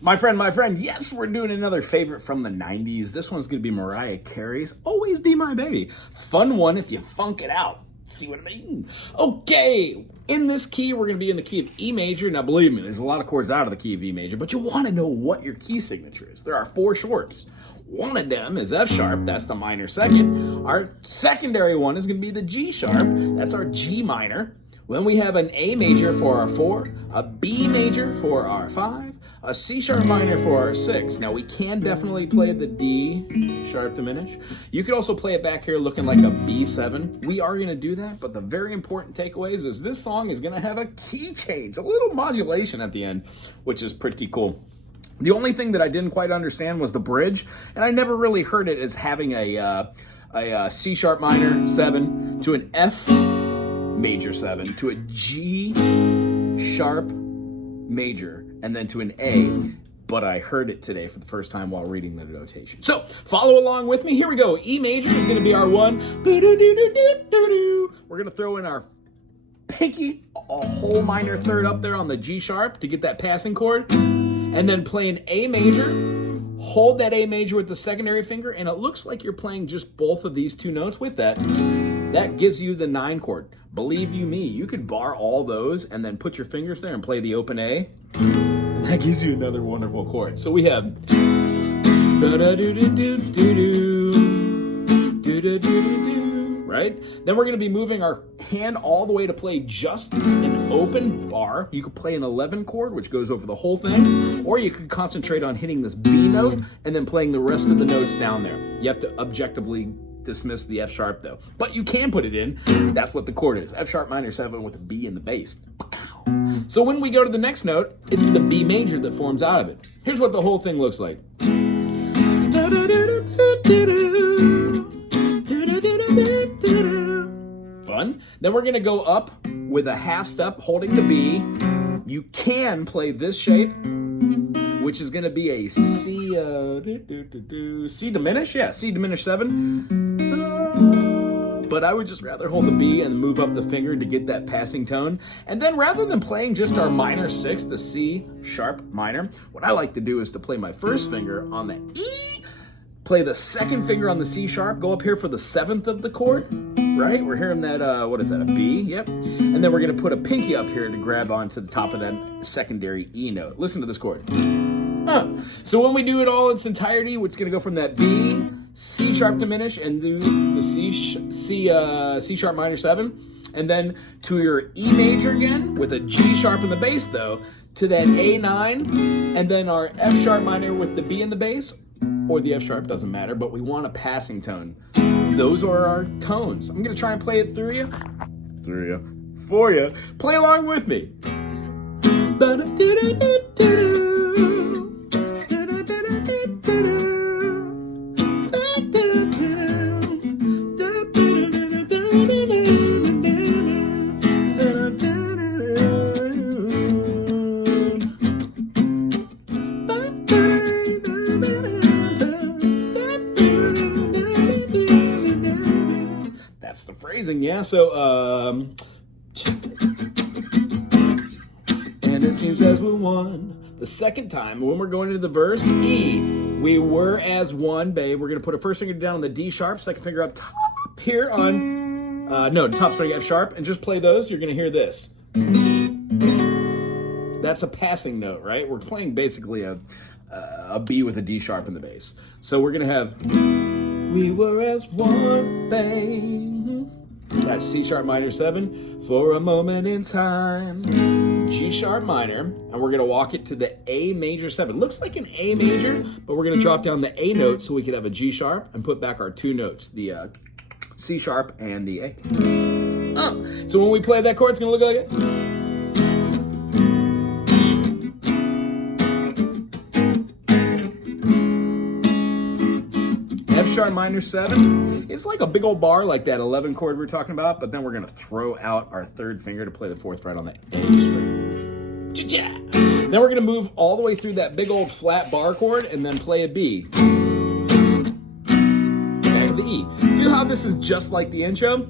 My friend, yes, we're doing another favorite from the 90s. This one's going to be Mariah Carey's Always Be My Baby. Fun one if you funk it out. See what I mean? Okay, in this key, we're going to be in the key of E major. Now, believe me, there's a lot of chords out of the key of E major, but you want to know what your key signature is. There are 4 shorts. One of them is F sharp, that's the minor second. Our secondary one is going to be the G sharp, that's our G minor. Then we have an A major for our 4, a B major for our 5, a C sharp minor for our 6. Now we can definitely play the D sharp diminished. You could also play it back here looking like a B7. We are going to do that, but the very important takeaways is this song is going to have a key change, a little modulation at the end, which is pretty cool. The only thing that I didn't quite understand was the bridge, and I never really heard it as having a C sharp minor 7 to an F major 7 to a G sharp major and then to an A, but I heard it today for the first time while reading the notation. So follow along with me. Here we go. E major is going to be our 1. We're going to throw in our pinky, a whole minor third up there on the G sharp to get that passing chord, and then play an A major. Hold that A major with the secondary finger, and it looks like you're playing just both of these 2 notes with that. That gives you the 9 chord. Believe you me, you could bar all those and then put your fingers there and play the open A. And that gives you another wonderful chord. So we have right? Then we're going to be moving our hand all the way to play just an open bar. You could play an 11 chord, which goes over the whole thing, or you could concentrate on hitting this B note and then playing the rest of the notes down there. You have to objectively dismiss the F sharp though, but you can put it in. That's what the chord is. F sharp minor 7 with a B in the bass. So when we go to the next note, it's the B major that forms out of it. Here's what the whole thing looks like. Fun. Then we're gonna go up with a half step holding the B. You can play this shape, which is gonna be a C, C diminished? Yeah, C diminished 7. But I would just rather hold the B and move up the finger to get that passing tone. And then rather than playing just our minor 6, the C sharp minor, what I like to do is to play my first finger on the E, play the second finger on the C sharp, go up here for the 7th of the chord, right? We're hearing that, what is that, a B? Yep. And then we're gonna put a pinky up here to grab onto the top of that secondary E note. Listen to this chord. So when we do it all in its entirety, it's gonna go from that B, C sharp diminished, and do the C sharp minor 7, and then to your E major again, with a G sharp in the bass though, to that A9, and then our F sharp minor with the B in the bass, or the F sharp, doesn't matter, but we want a passing tone. Those are our tones. I'm gonna try and play it for you. Play along with me. That's the phrasing, yeah. So, and it seems as we won. The second time, when we're going into the verse, E, we were as one, babe. We're gonna put a first finger down on the D sharp, second finger up top here on, top string F sharp, and just play those. You're gonna hear this. That's a passing note, right? We're playing basically a B with a D sharp in the bass. So we're gonna have, we were as one, babe. That's C sharp minor 7 for a moment in time. G sharp minor, and we're gonna walk it to the A major 7. Looks like an A major, but we're gonna drop down the A note so we could have a G sharp and put back our 2 notes, the C sharp and the A. So when we play that chord, it's gonna look like this. F sharp minor 7. It's like a big old bar like that 11 chord we were talking about, but then we're gonna throw out our 3rd finger to play the 4th fret on the A string. Cha-cha! Then we're gonna move all the way through that big old flat bar chord and then play a B. Back of the E. Feel how this is just like the intro?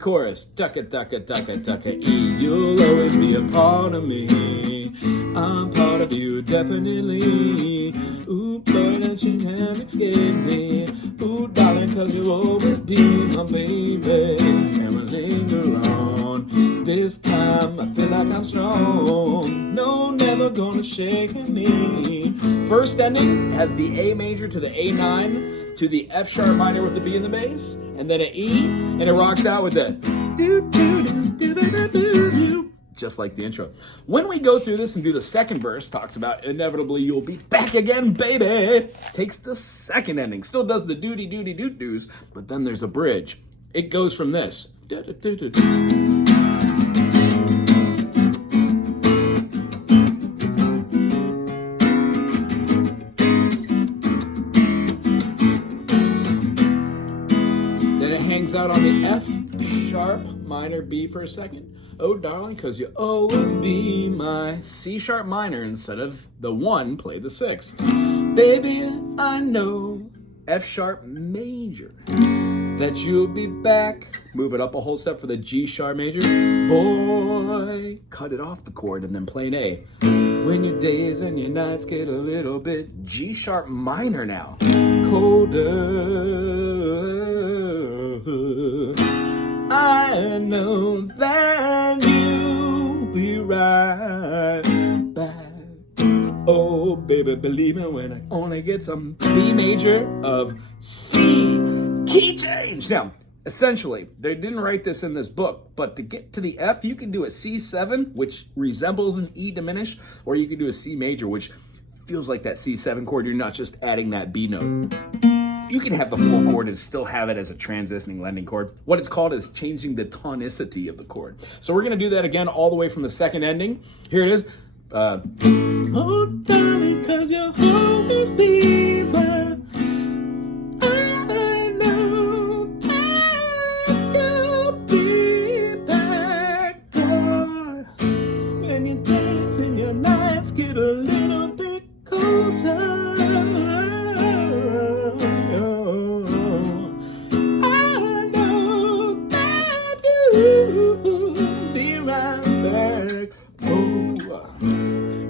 chorus. Tucka, tucka, tucka, tucka, E. You'll always be a part of me. I'm part of you, definitely. Ooh, but you can't escape me. Ooh, darling, cause you'll always be my baby. And we'll linger on. This time I feel like I'm strong. No, never gonna shake me. First ending has the A major to the A9 to the F sharp minor with the B in the bass, and then an E, and it rocks out with the do do do do do do do, just like the intro. When we go through this and do the second verse, talks about inevitably you'll be back again, baby. Takes the second ending, still does the doody doody doot doos, but then there's a bridge. It goes from this. Out on the F sharp minor B for a second. Oh darling, cause you always be my C sharp minor instead of the 1, play the 6. Baby, I know F sharp major that you'll be back. Move it up a whole step for the G sharp major. Boy, cut it off the chord and then play an A. When your days and your nights get a little bit G sharp minor now. Colder. I know that you'll be right back. Oh, baby, believe me when I only get some B major of C. Key change. Now, essentially, they didn't write this in this book, but to get to the F, you can do a C7, which resembles an E diminished, or you can do a C major, which feels like that C7 chord. You're not just adding that B note. You can have the full chord and still have it as a transitioning lending chord. What it's called is changing the tonicity of the chord. So we're going to do that again all the way from the second ending. Here it is. Oh, darling, cause you'll always be there. I know that you'll be back, boy. When your days and your nights get a little bit colder.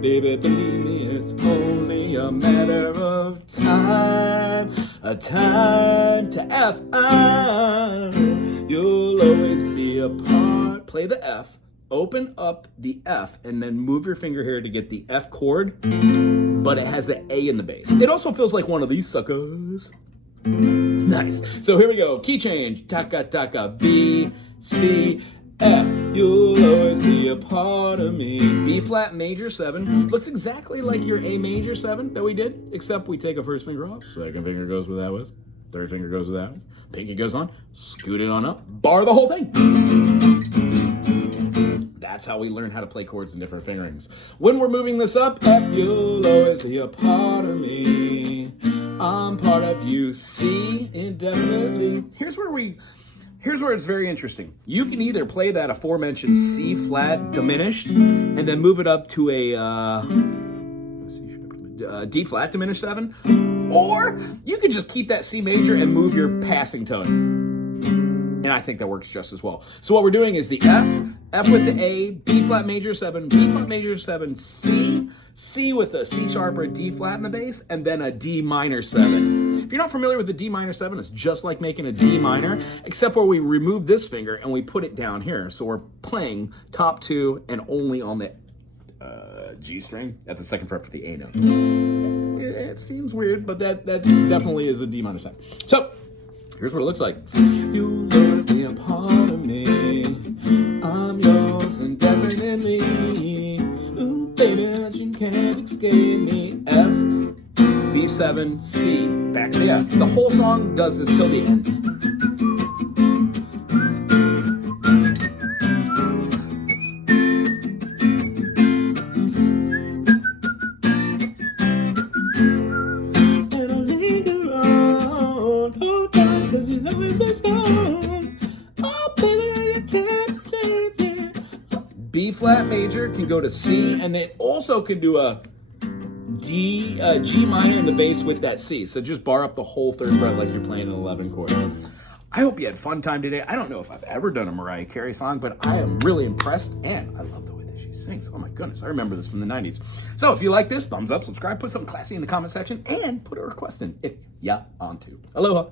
Baby, believe me, it's only a matter of time. A time to F. You'll always be a part. Play the F. Open up the F and then move your finger here to get the F chord, but it has an A in the bass. It also feels like one of these suckers. Nice. So here we go. Key change. Taka taka. B, C, F. You'll always be a part of me. B flat major 7. Looks exactly like your A major 7 that we did, except we take a first finger off. Second finger goes where that was. Third finger goes where that was. Pinky goes on. Scoot it on up. Bar the whole thing. That's how we learn how to play chords in different fingerings. When we're moving this up, F, you'll always be a part of me. I'm part of you. C, indefinitely. Here's where it's very interesting. You can either play that aforementioned C flat diminished and then move it up to a D flat diminished 7, or you could just keep that C major and move your passing tone. And I think that works just as well. So what we're doing is the F with the A, B flat major 7, B flat major 7, C, C with a C sharp or a D flat in the bass, and then a D minor 7. If you're not familiar with the D minor 7, it's just like making a D minor, except where we remove this finger and we put it down here. So we're playing top 2 and only on the G string at the second fret for the A note. It seems weird, but that definitely is a D minor 7. So here's what it looks like. You'll always be a part of me. I'm yours indefinitely. Ooh, baby, you can't escape me. F, B7, C, back to the F. The whole song does this till the end. B flat major can go to C, and it also can do a G minor in the bass with that C. So just bar up the whole third fret like you're playing an 11 chord. I hope you had fun time today. I don't know if I've ever done a Mariah Carey song, but I am really impressed, and I love the way that she sings. Oh my goodness, I remember this from the 90s. So if you like this, thumbs up, subscribe, put something classy in the comment section, and put a request in if ya want to. Aloha.